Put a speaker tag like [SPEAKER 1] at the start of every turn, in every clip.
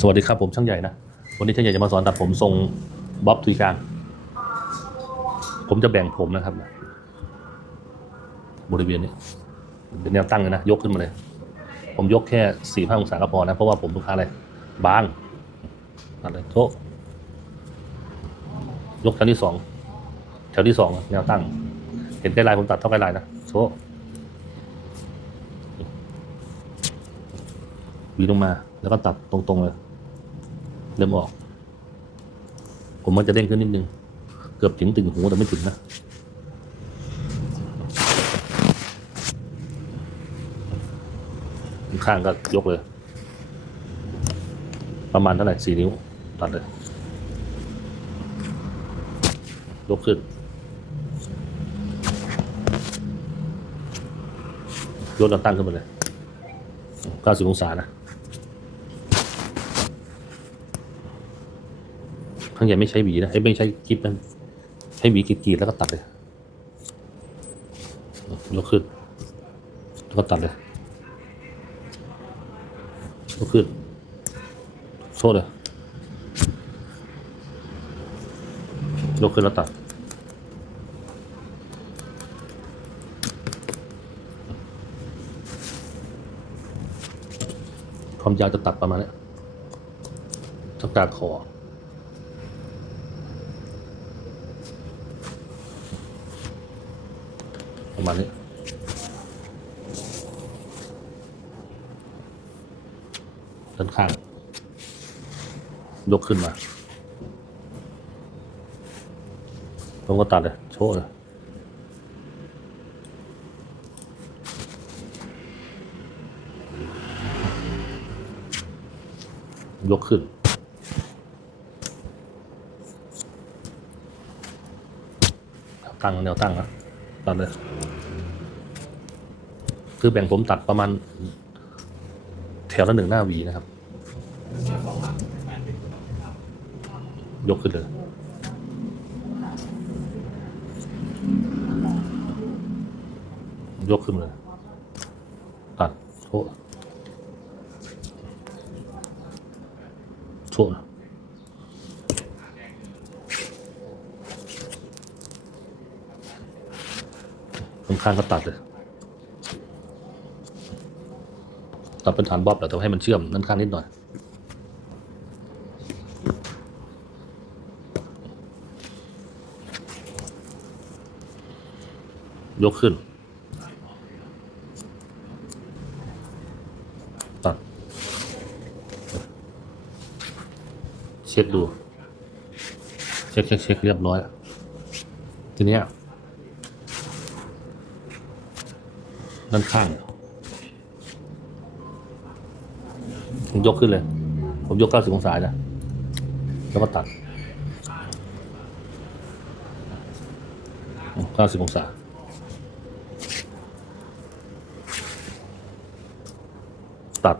[SPEAKER 1] สวัสดีครับผมช่างใหญ่นะ วันนี้ช่างใหญ่จะมาสอนตัดผมทรงบ๊อบทุยกลาง ผมจะแบ่งผมนะครับ บริเวณนี้เป็นแนวตั้งเลยนะ ยกขึ้นมาเลย ผมยกแค่สี่ห้าองศาก็พอนะ เพราะว่าผมลูกค้าอะไรบางตัดเลยโชะยกแถวที่สองแถวที่สองแนวตั้ง เห็นใกล้ลายผมตัดเท่าใกล้ลายนะโชะหวีลงมาแล้วก็ตัดตรงๆเลย เริ่มออก ผมมันจะเด้งขึ้นนิดนึง เกือบถึงตึงหูแต่ไม่ถึงนะข้างก็ยกเลย ประมาณเท่าไหร่สี่นิ้ว ตัดเลย ยกขึ้นยกแล้วตั้งขึ้นมาเลยเก้าสิบองศานะข้างใหญ่ไม่ใช้หวีนะไอ้ไม่ใช้กิ๊บนะใช้หวีกรีดๆแล้วก็ตัดเลยยกขึ้นแล้วก็ตัดเลยยกขึ้นโซ่เลยยกขึ้นแล้วตัดความยาวจะตัดประมาณเนี้ยสักกลางคอ ประมาณนี้ด้านข้าง ยกขึ้นมาผมก็ตัดเลยโชว์เลยยกขึ้น ตั้งแนวตั้งนะ ตัดเลย คือแบ่งผมตัดประมาณ แถวละหนึ่งหน้าวีนะครับ ยกขึ้นเลยยกขึ้นเลย ตัดโชว์โชว์ ข้างก็ตัดเลยตัดเป็นฐานบ๊อบแต่ต้องให้มันเชื่อมด้านข้างนิดหน่อยยกขึ้นตัดเช็คดู เช็คเช็คเช็คเรียบร้อย ทีเนี้ย ด้านข้าง ผมยกขึ้นเลย ผมยก 90 องศานะแล้วก็ตัด 90 องศาตัด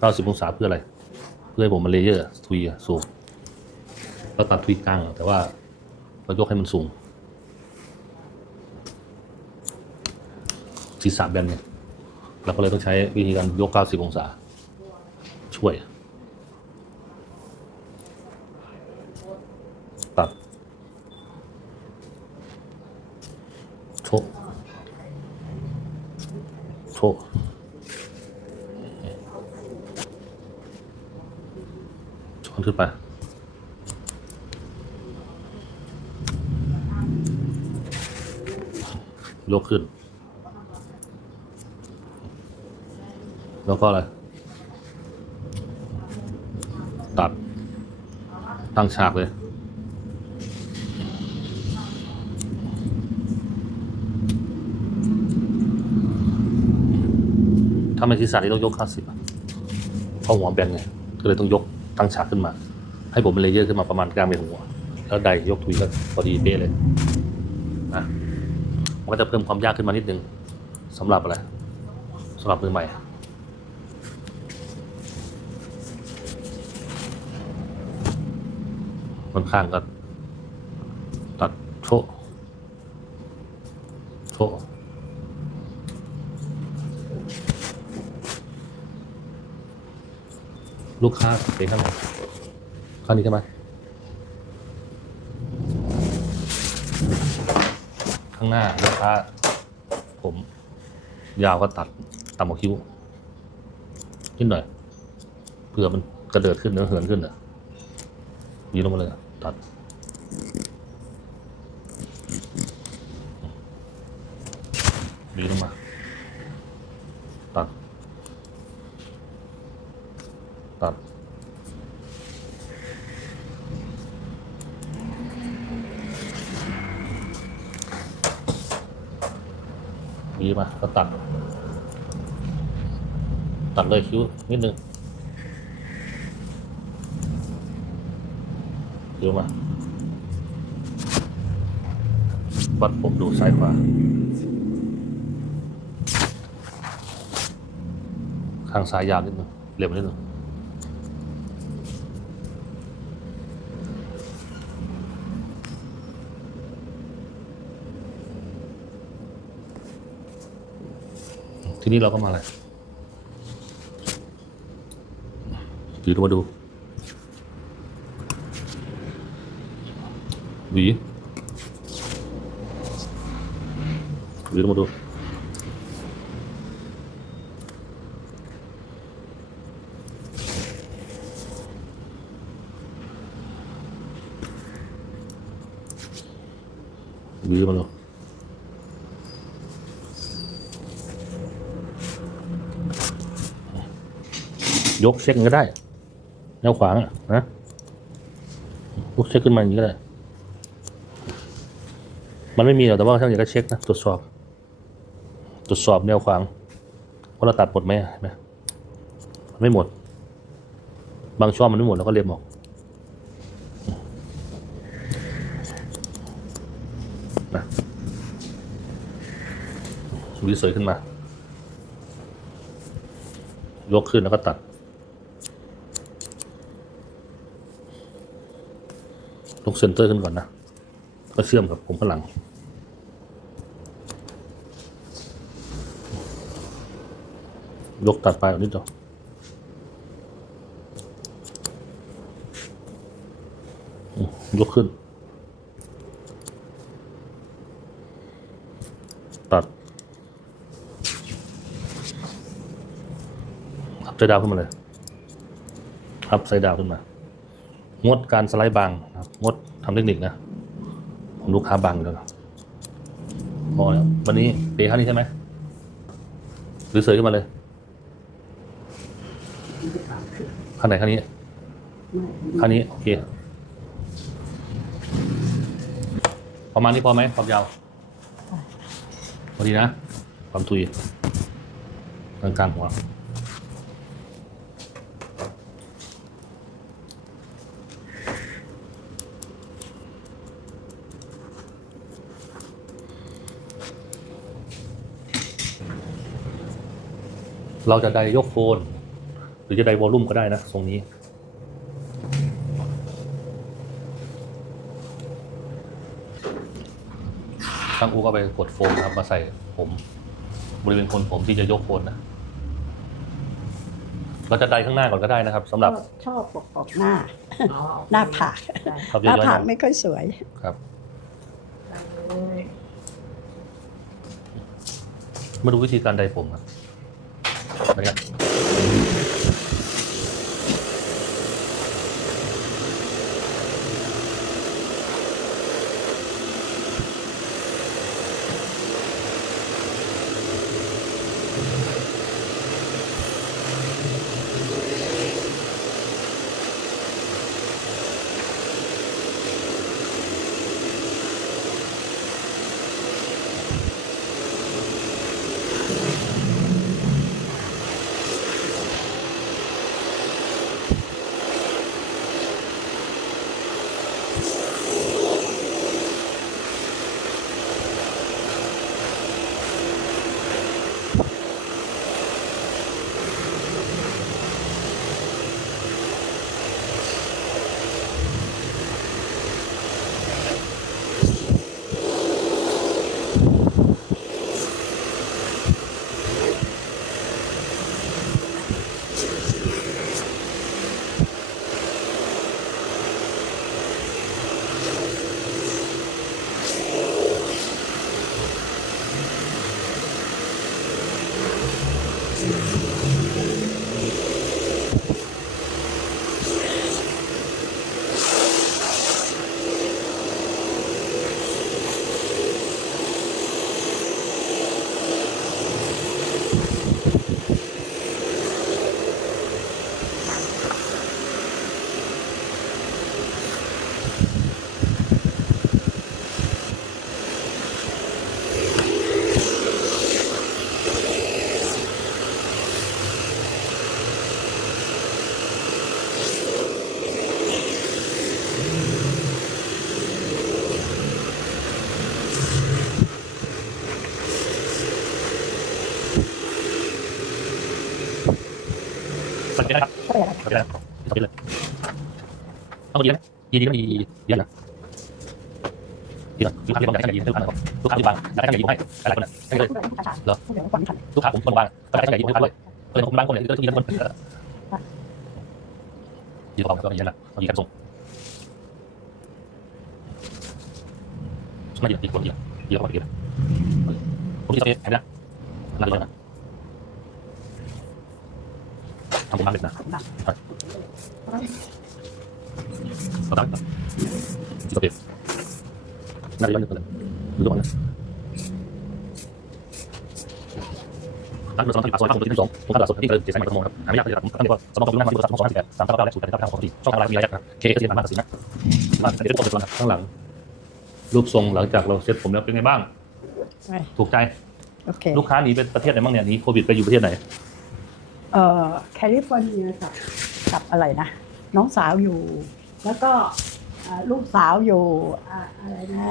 [SPEAKER 1] 90 องศาเพื่ออะไร เพื่อให้ผมมาเลเยอร์ทุยสูงแล้วตัดทุยกลางแต่ว่าเรายกให้มันสูง ศีรษะแบนเนี่ยเราก็เลยต้องใช้วิธีการยก 90 องศา ช่วยตัดโชกโชกช้อนขึ้นไปยกขึ้น แล้วก็อะไร ตัด ตั้งฉากเลยถ้าไม่ศีรษะนี่ต้องยก50อะเพราะหัวแบนไงก็เลยต้องยกตั้งฉากขึ้นมา ให้ผมเป็นเลเยอร์ขึ้นมาประมาณกลางเป็นหัว แล้วใดยกทุยก็พอดีเป๊ะเลยนะมันก็จะเพิ่มความยากขึ้นมานิดนึงสำหรับอะไรสำหรับมือใหม่ ค่อนข้างก็ตัดโชโชลูกค้าไปข้างไหนข้างนี้ใช่ไหมข้างหน้าลูกค้า ผม ยาวก็ตัดต่ำกว่าคิ้วนิดหน่อยเผื่อมันกระเดิดขึ้นเนื้อเหินขึ้นอะยีลงมาเลย ตัดดีลงมา ตัด ตัด ดีมาก็ตัด ตัดเลยคิ้วนิดนึง คิ้วมาวัดผมดูซ้ายขวาข้างซ้ายยาวนิดหนึ่งเรียบนิดหนึ่งทีนี้เราก็มาอะไรถือมาดู หวีหวีมาดูวีมาดูยกเช็คก็ได้แนวขวางอะนะยกเช็คขึ้นมาอย่างนี้ก็ได้ มันไม่มีหรอกแต่ว่าช่างอยากจะเช็คนะตรวจสอบ ตรวจสอบแนวขวางว่าเราตัดหมดไหมเห็นไหมมันไม่หมด บางช่องมันไม่หมดเราก็เลียมออกนะวิสวยขึ้นมา ยกขึ้นแล้วก็ตัดยกเซนเตอร์ขึ้นก่อนนะ ก็เชื่อมกับผมข้างหลัง ยกตัดไปออกนิดเดียวยกขึ้น ตัดอัพไซด์ดาวขึ้นมาเลยอัพไซด์ดาวขึ้นมา งดการสไลด์บางนะครับงดทำเทคนิคนะผมลูกค้าบางอยู่แล้วพอแล้ววันนี้เปย์ข้านี้ใช่ไหมหรือเสยขึ้นมาเลย ข้างไหนข้างนี้ข้างนี้โอเคประมาณนี้พอไหมความยาวพอดีนะความตุยกลางกลางๆหัวเราจะไดยกโคน หรือจะไดวอลลุ่มก็ได้นะทรงนี้ช่างอูก็ไปกดโฟมนะครับมาใส่ผม บริเวณโคนผมที่จะยกโคนนะเราจะไดข้างหน้าก่อนก็ได้นะครับสำหรับ
[SPEAKER 2] ชอบปกปกหน้า หน้าผาก
[SPEAKER 1] ครับ
[SPEAKER 2] ห
[SPEAKER 1] ย้
[SPEAKER 2] น้า
[SPEAKER 1] อยๆ
[SPEAKER 2] ผาก
[SPEAKER 1] นะ
[SPEAKER 2] ไม่ค่อยสวย
[SPEAKER 1] ครับ มาดูวิธีการไดผมครับนะครั เป็นนะครับ
[SPEAKER 2] ก็เลยอะไร
[SPEAKER 1] เป็นนะครับเป็นเลยต้องดีนะดีดีก็ดีดีนะดีนะลูกค้าที่บางอยากได้ดีลูกค้านะครับลูกค้าที่บางอยากได้ใหญ่ดีให้หลายคนนะให้เลยเหรอ
[SPEAKER 2] เดี๋ยวก่อนทัน
[SPEAKER 1] ลูกค้าผมคนบางก็ได้ใหญ่ดีให้ลูกค้าด้วยเออผมบางคนเนี่ยก็มีทั้งคนดีกว่าก็มีนะต้องดีกันส่งไม่ดีดีกว่าดีดีกว่าดีนะผมที่สเปซเห็นนะนั่นเลยนะ ทำผมบ้างเลยนะเอาตั้งที่สเปซน่าจะย้อนนึกเลยดูก่อนนะร้านเบอร์สองที่ปากซอยข้างบนที่สองตรงข้ามตลาดสดที่เจริญเจสันใหม่กทมครับหาไม่ยากเลยครับผมตั้งแต่ว่าสมองตรงนั้นมาที่บริษัทสมองสองห้าสิบแปดสามเก้าเก้าและศูนย์แปดเก้าเก้าสองสี่ช่องทางไลน์มีรายละเอียดครับเคเอสเอ็นสามารถตัดสินนะมาเดี๋ยวต้องเปิดตัวนะข้างหลัง รูปทรงหลังจากเราเซ็ตผมแล้วเป็นไงบ้าง ถูกใจ
[SPEAKER 2] โอเค
[SPEAKER 1] ลูกค้าหนีไปประเทศไหนบ้างเนี่ยหนีโควิดไปอยู่ประเทศไหน
[SPEAKER 2] เอ่อแคลิฟอร์เนียกับกับอะไรนะ น้องสาวอยู่ แล้วก็เอ่อลูกสาวอยู่อ่าอะไรนะ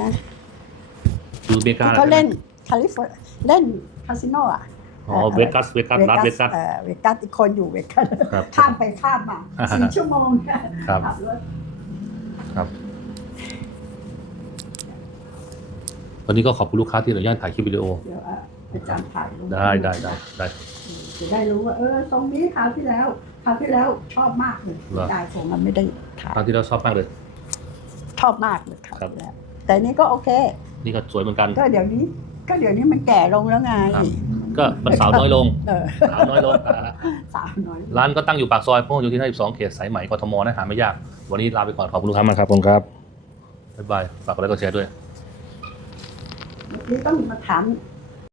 [SPEAKER 1] อยู่อเมริกา
[SPEAKER 2] ที่เขาเล่นแคลิฟอร์เล่นคาสิโนอะ
[SPEAKER 1] อ๋อเวกัสเวกัสรัฐเวกัส
[SPEAKER 2] เอ่อเวกัสอีกคนอยู่เวกัส
[SPEAKER 1] ครับ
[SPEAKER 2] ข้ามไปข้ามมา
[SPEAKER 1] อ่าฮะ
[SPEAKER 2] สี่ชั่วโมง
[SPEAKER 1] ครับ
[SPEAKER 2] ขับรถ
[SPEAKER 1] ครับวันนี้ก็ขอบคุณลูกค้าที่อนุญาตถ่ายคลิปวิดีโอ
[SPEAKER 2] เดี๋ยวอะอาจารย์ถ่ายรูป
[SPEAKER 1] ได้ได้ได้ได้
[SPEAKER 2] จะได้รู้ว่าเออตรงนี้คราวที่แล้วคราวที่แล้วชอบมากเลย
[SPEAKER 1] เหรอ
[SPEAKER 2] ได้ผมมันไม่ได้ถ่าย
[SPEAKER 1] ครั้งที่เราชอบมากเลย
[SPEAKER 2] ชอบมากเลยคราว
[SPEAKER 1] ครับ
[SPEAKER 2] ที่แล้วแต่นี่ก็โอเค
[SPEAKER 1] นี่ก็สวยเหมือนกัน
[SPEAKER 2] ก็เดี๋ยวนี้ ก็เดี๋ยวนี้มันแก่ลงแล้วไง
[SPEAKER 1] ครับ ก็มันสาวน้อยลง
[SPEAKER 2] เออ
[SPEAKER 1] สาวน้อยลงอ่า
[SPEAKER 2] สาวน้อย
[SPEAKER 1] ร้านก็ตั้งอยู่ปากซอยพหลโยธิน52เขตสายไหมกทมนะหาไม่ยาก วันนี้ลาไปก่อนขอบคุณลูกค้ามากครับผมครับบ๊ายบายฝากกดไลค์กดแชร์ด้วย
[SPEAKER 2] นี่ต้องมาถาม